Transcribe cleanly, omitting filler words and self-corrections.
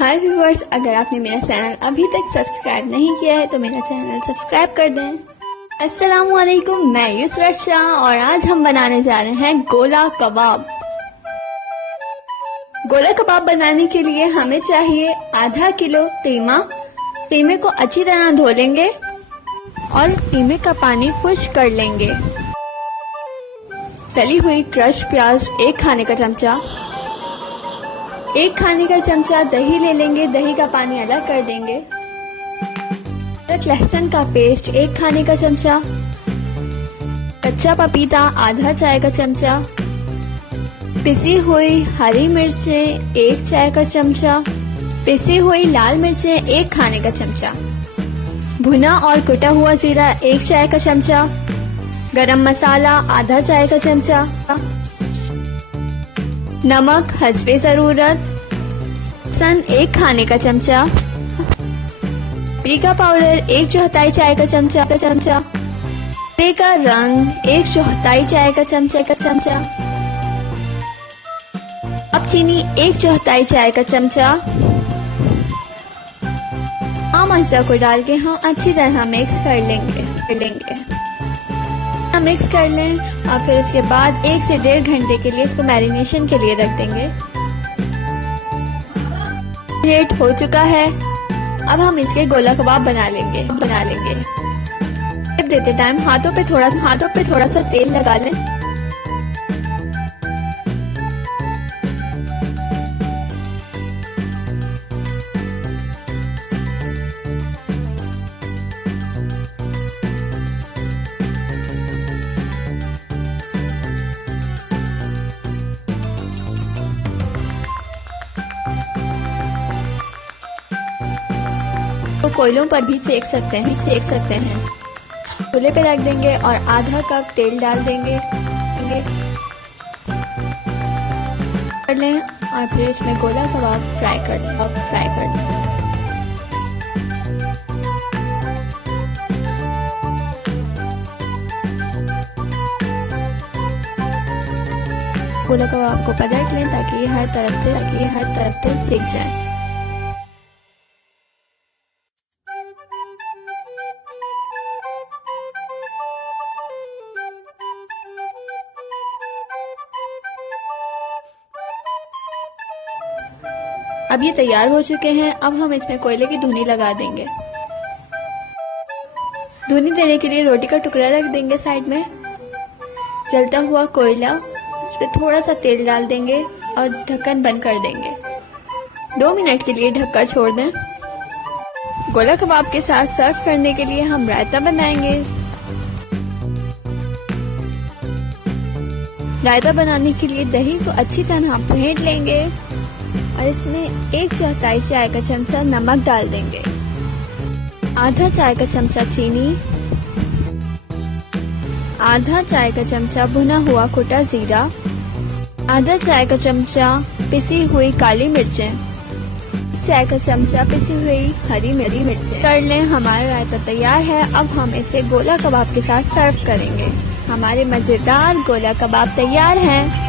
हाय viewers, अगर आपने मेरा चैनल अभी तक सब्सक्राइब नहीं किया है तो मेरा चैनल सब्सक्राइब कर दें। अस्सलामुअलैकुम, मैं युसरत शाह और आज हम बनाने जा रहे हैं गोला कबाब। गोला कबाब बनाने के लिए हमें चाहिए आधा किलो कीमा। कीमे को अच्छी तरह धो लेंगे और कीमे का पानी खुश्क कर लेंगे। तली हुई क्रश प्याज 1 खाने का चमचा, 1 खाने का चमचा दही ले लेंगे, दही का पानी अलग कर देंगे। अदरक लहसुन का पेस्ट 1 खाने का चमचा, कच्चा पपीता आधा चाय का चमचा, पिसी हुई हरी मिर्चें 1 चाय का चमचा, पिसी हुई लाल मिर्चें 1 खाने का चमचा, भुना और कुटा हुआ जीरा 1 चाय का चमचा, गरम मसाला आधा चाय का चमचा, नमक हस्बे जरूरत, सन 1 खाने का चमचा, पापरिका पाउडर 1/4 चाय का चमचा, जीरे का रंग 1/4 चाय का चमचा, अब चीनी 1/4 चाय का चमचा। मसाला को डाल के हम अच्छी तरह मिक्स कर लेंगे। मिक्स कर लें और फिर उसके बाद 1 से 1.5 घंटे के लिए इसको मैरिनेशन के लिए रख देंगे। रेट हो चुका है, अब हम इसके गोला कबाब बना लेंगे। टिप देते टाइम हाथों पे थोड़ा सा तेल लगा लें। तो कोयलों पर भी सेक सकते हैं। चूल्हे पे रख देंगे और आधा कप तेल डाल देंगे कर लें और फिर इसमें गोला कबाब फ्राई कर लें। गोला कबाब को पलट लें ताकि ये हर तरफ से सेक जाए। अब ये तैयार हो चुके हैं। अब हम इसमें कोयले की धुनी लगा देंगे। धुनी देने के लिए रोटी का टुकड़ा रख देंगे साइड में। जलता हुआ कोयला, उस पर थोड़ा सा तेल डाल देंगे और ढक्कन बंद कर देंगे। 2 मिनट के लिए ढककर छोड़ दें। गोला कबाब के साथ सर्व करने के लिए हम रायता बनाएंगे। रायता बनाने के लिए दही को अच्छी तरह फेंट लेंगे और इसमें 1/4 चाय का चमचा नमक डाल देंगे, आधा चाय का चमचा चीनी, आधा चाय का चमचा भुना हुआ कुटा जीरा, आधा चाय का चमचा पिसी हुई काली मिर्चें, चाय का चमचा पिसी हुई हरी मिर्चें कर लें। हमारा रायता तैयार है। अब हम इसे गोला कबाब के साथ सर्व करेंगे। हमारे मजेदार गोला कबाब तैयार हैं।